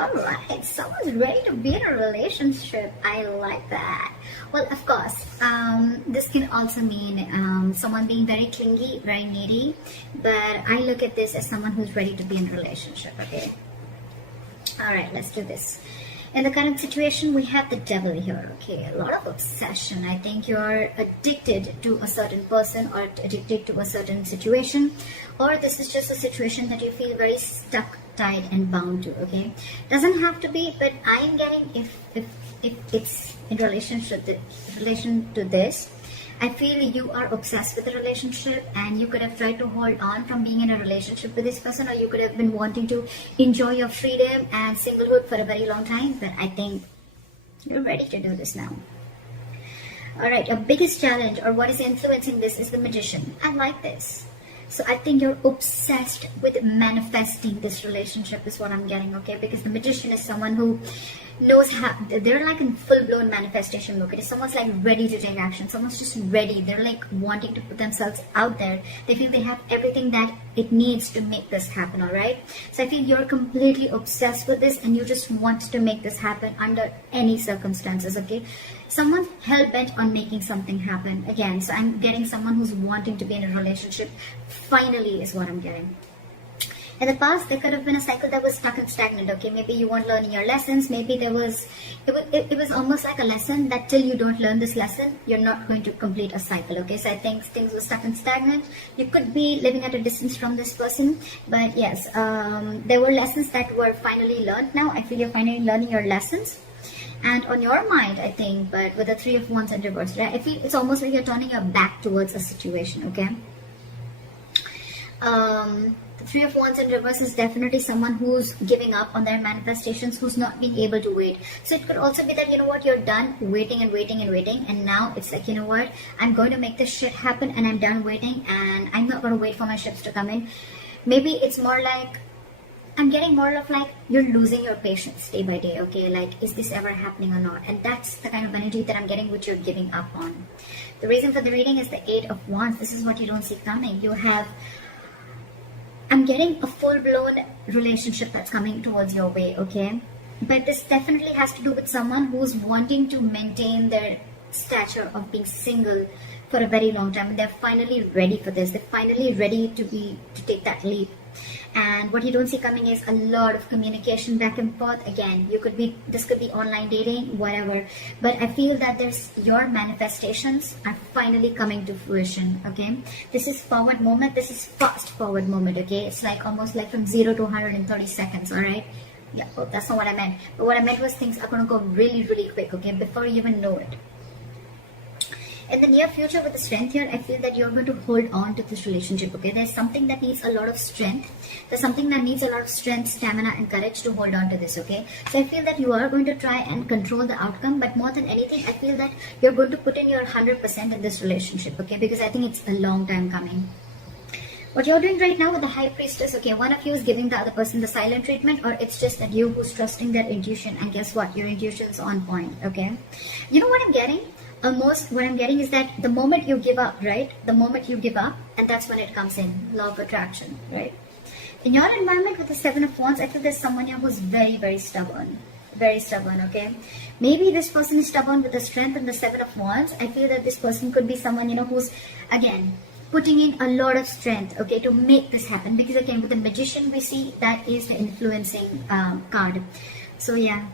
Alright, someone's ready to be in a relationship. I like that. Well, of course, this can also mean someone being very clingy, very needy, but I look at this as someone who's ready to be in a relationship, okay? Alright, let's do this. In the current situation, we have the devil here, okay? A lot of obsession. I think you're addicted to a certain person or addicted to a certain situation, or this is just a situation that you feel very stuck, tied and bound to, okay? Doesn't have to be, but I am getting if it's in relation to this, I feel you are obsessed with the relationship and you could have tried to hold on from being in a relationship with this person, or you could have been wanting to enjoy your freedom and singlehood for a very long time, but I think you're ready to do this now. Alright, your biggest challenge or what is influencing this is the Magician. I like this. So I think you're obsessed with manifesting this relationship is what I'm getting, okay? Because the Magician is someone who knows how, they're like in full-blown manifestation mode. Okay? Someone's like ready to take action. Someone's just ready. They're like wanting to put themselves out there. They feel they have everything that it needs to make this happen, alright? So I feel you're completely obsessed with this and you just want to make this happen under any circumstances, okay? Someone's hell-bent on making something happen again. So I'm getting someone who's wanting to be in a relationship. Finally is what I'm getting. In the past, there could have been a cycle that was stuck and stagnant, okay? Maybe you weren't learning your lessons. Maybe it was almost like a lesson that till you don't learn this lesson, you're not going to complete a cycle, okay? So I think things were stuck and stagnant. You could be living at a distance from this person, but yes, there were lessons that were finally learned now. I feel you're finally learning your lessons. And on your mind, I think, but with the Three of Wands in reverse, right? I feel it's almost like you're turning your back towards a situation, okay? The Three of Wands in reverse is definitely someone who's giving up on their manifestations, who's not being able to wait. So it could also be that, you know what, you're done waiting and waiting and waiting, and now it's like, you know what, I'm going to make this shit happen and I'm done waiting and I'm not going to wait for my ships to come in. Maybe it's more like, I'm getting more of like, you're losing your patience day by day, okay? Like, is this ever happening or not? And that's the kind of energy that I'm getting, which you're giving up on. The reason for the reading is the Eight of Wands. This is what you don't see coming. You have, I'm getting a full-blown relationship that's coming towards your way, okay? But this definitely has to do with someone who's wanting to maintain their stature of being single for a very long time. And they're finally ready for this. They're finally ready to take that leap. And what you don't see coming is a lot of communication back and forth. Again, this could be online dating, whatever. But I feel that your manifestations are finally coming to fruition, okay? This is forward moment. This is fast forward moment, okay? It's like almost like from 0 to 130 seconds, all right? Yeah, well, that's not what I meant. But what I meant was things are going to go really, really quick, okay? Before you even know it. In the near future with the Strength here, I feel that you're going to hold on to this relationship, okay? There's something that needs a lot of strength. There's something that needs a lot of strength, stamina and courage to hold on to this, okay? So I feel that you are going to try and control the outcome, but more than anything, I feel that you're going to put in your 100% in this relationship, okay? Because I think it's a long time coming. What you're doing right now with the High Priestess, okay, one of you is giving the other person the silent treatment, or it's just that you who's trusting their intuition, and guess what? Your intuition's on point, okay? You know what I'm getting? Almost what I'm getting is that the moment you give up, right? The moment you give up, and that's when it comes in. Law of attraction, right? In your environment with the Seven of Wands, I feel there's someone here who's very, very stubborn. Very stubborn, okay? Maybe this person is stubborn with the Strength and the Seven of Wands. I feel that this person could be someone, you know, who's, again, putting in a lot of strength, okay, to make this happen. Because again, with the Magician, we see that is the influencing card. So yeah,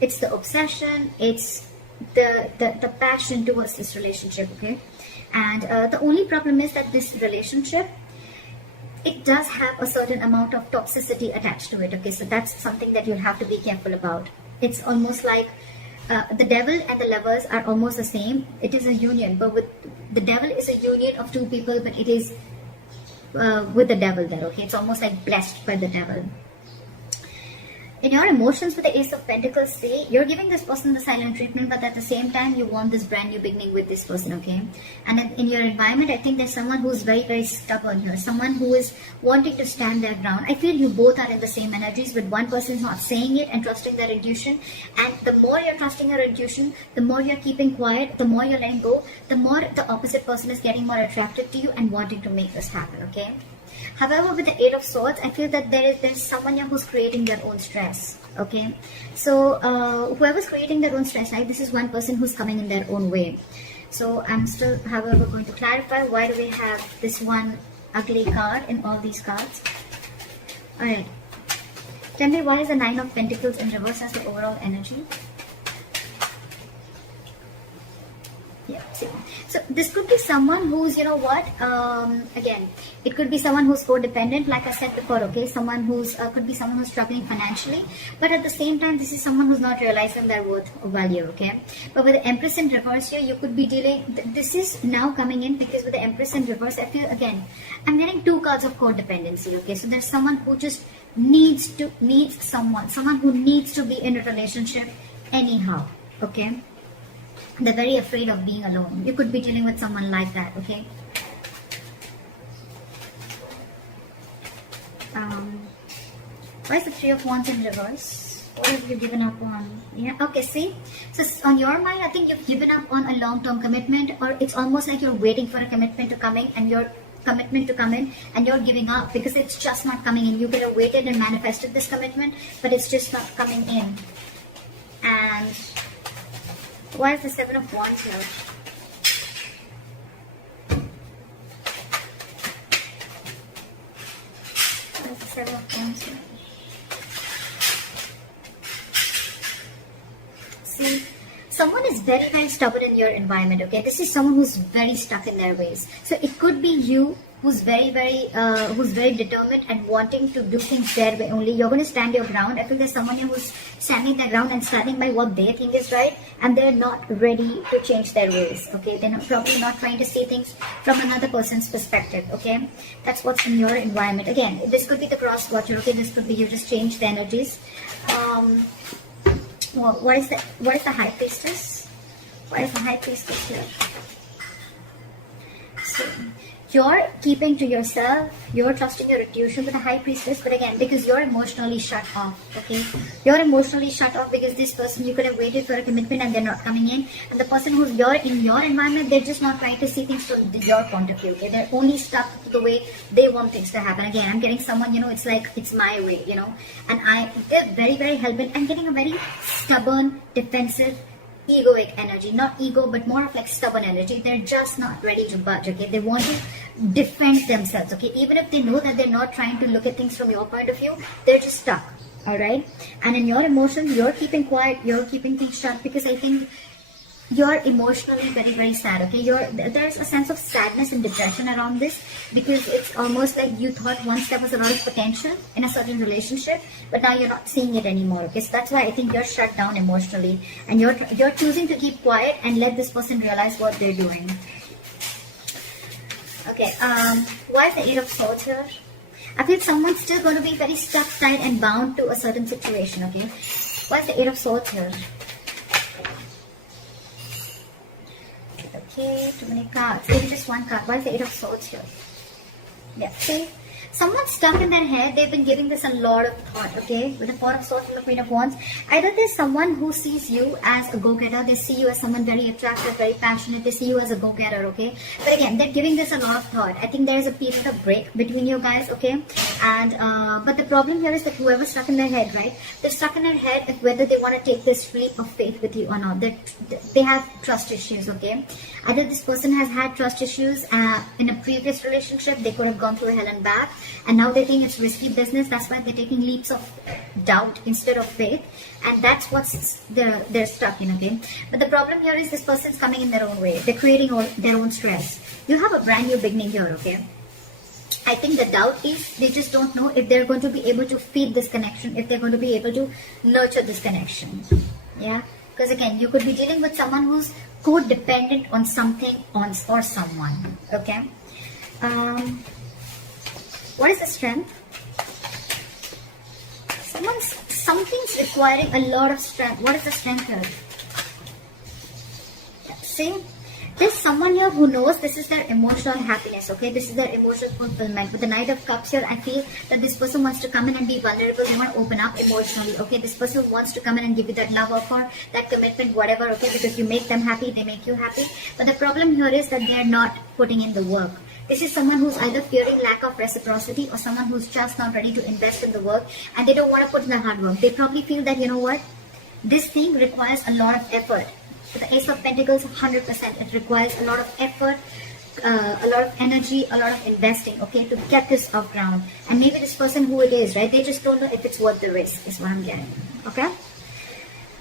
it's the obsession, it's the passion towards this relationship, okay? And the only problem is that this relationship, it does have a certain amount of toxicity attached to it, okay? So that's something that you'll have to be careful about. It's almost like the Devil and the Lovers are almost the same. It is a union, but with the Devil is a union of two people, but it is with the Devil there, okay? It's almost like blessed by the Devil. In your emotions with the Ace of Pentacles, say you're giving this person the silent treatment, but at the same time you want this brand new beginning with this person, okay? And in your environment, I think there's someone who's very, very stubborn here, someone who is wanting to stand their ground. I feel you both are in the same energies, but one person is not saying it and trusting their intuition, and the more you're trusting your intuition, the more you're keeping quiet, the more you're letting go, the more the opposite person is getting more attracted to you and wanting to make this happen, okay? However, with the Eight of Swords, I feel that there's someone here who's creating their own stress. Okay, so whoever's creating their own stress, right? This is one person who's coming in their own way. So I'm still, however, going to clarify why do we have this one ugly card in all these cards. Alright, tell me why is the Nine of Pentacles in reverse as the overall energy? Yeah, see. So this could be someone who's, you know what, again, it could be someone who's codependent, like I said before, okay, someone who's, could be someone who's struggling financially, but at the same time, this is someone who's not realizing their worth or value, okay. But with the Empress in reverse here, you could be dealing, this is now coming in because with the Empress in reverse, I feel, again, I'm getting two cards of codependency, okay. So there's someone who just needs someone who needs to be in a relationship anyhow, okay. They're very afraid of being alone. You could be dealing with someone like that, okay? Why is the Three of Wands in reverse? What have you given up on? Yeah, okay, see? So on your mind, I think you've given up on a long-term commitment, or it's almost like you're waiting for a commitment to come in and you're giving up because it's just not coming in. You could have waited and manifested this commitment, but it's just not coming in. And why is the Seven of Wands here? Why is the Seven of Wands here? See, someone is very, very stubborn in your environment, okay? This is someone who's very stuck in their ways. So it could be you who's very determined and wanting to do things their way only. You're going to stand your ground. I feel there's someone here who's standing their ground and standing by what they think is right, and they're not ready to change their ways, okay? They're probably not trying to see things from another person's perspective, okay? That's what's in your environment. Again, this could be the cross watcher, okay? This could be you just change the energies. Well, what is the High Priestess? Why is the High Priestess here? So you're keeping to yourself, you're trusting your intuition with the High Priestess, but again, because you're emotionally shut off, okay? You're emotionally shut off because this person, you could have waited for a commitment and they're not coming in. And the person who's in your environment, they're just not trying to see things from your point of view, okay? They're only stuck to the way they want things to happen. Again, I'm getting someone, you know, it's like, it's my way, you know? And they're very, very hell-bent. I'm getting a very stubborn, defensive, egoic energy. Not ego, but more of like stubborn energy. They're just not ready to budge, okay? They want to defend themselves, okay? Even if they know that they're not trying to look at things from your point of view, they're just stuck, all right? And in your emotions, you're keeping quiet, you're keeping things shut because I think you're emotionally very, very sad, okay? There's a sense of sadness and depression around this because it's almost like you thought once there was a lot of potential in a certain relationship, but now you're not seeing it anymore, okay? So that's why I think you're shut down emotionally and you're choosing to keep quiet and let this person realize what they're doing. Okay, why is the Eight of Swords here? I feel someone's still going to be very stuck, tight and bound to a certain situation, okay? Why is the Eight of Swords here? Okay, too many cards. Maybe just one card. Why is the Eight of Swords here? Yeah, see? Someone's stuck in their head. They've been giving this a lot of thought, okay? With the Four of Swords and the Queen of Wands. Either there's someone who sees you as a go-getter. They see you as someone very attractive, very passionate. They see you as a go-getter, okay? But again, they're giving this a lot of thought. I think there's a period of break between you guys, okay? And, but the problem here is that whoever's stuck in their head, right? They're stuck in their head of whether they want to take this leap of faith with you or not. They have trust issues, okay? Either this person has had trust issues in a previous relationship. They could have gone through hell and back. And now they think it's risky business. That's why they're taking leaps of doubt instead of faith. And that's what's they're stuck in, okay? But the problem here is this person's coming in their own way. They're creating their own stress. You have a brand new beginning here, okay? I think the doubt is they just don't know if they're going to be able to feed this connection, if they're going to be able to nurture this connection. Yeah? Because again, you could be dealing with someone who's codependent on something or someone, okay? What is the strength? Something's requiring a lot of strength. What is the strength here? See? There's someone here who knows this is their emotional happiness, okay? This is their emotional fulfillment. With the Knight of Cups here, I feel that this person wants to come in and be vulnerable. They want to open up emotionally, okay? This person wants to come in and give you that love offer, that commitment, whatever, okay? Because you make them happy, they make you happy. But the problem here is that they're not putting in the work. This is someone who's either fearing lack of reciprocity or someone who's just not ready to invest in the work and they don't want to put in the hard work. They probably feel that, you know what, this thing requires a lot of effort. With the Ace of Pentacles, 100%. It requires a lot of effort, a lot of energy, a lot of investing, okay, to get this off ground. And maybe this person who it is, right, they just don't know if it's worth the risk, is what I'm getting, okay?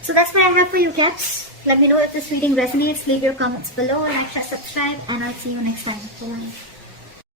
So that's what I have for you, Caps. Let me know if this reading resonates. Leave your comments below, like, share, subscribe, and I'll see you next time. Bye.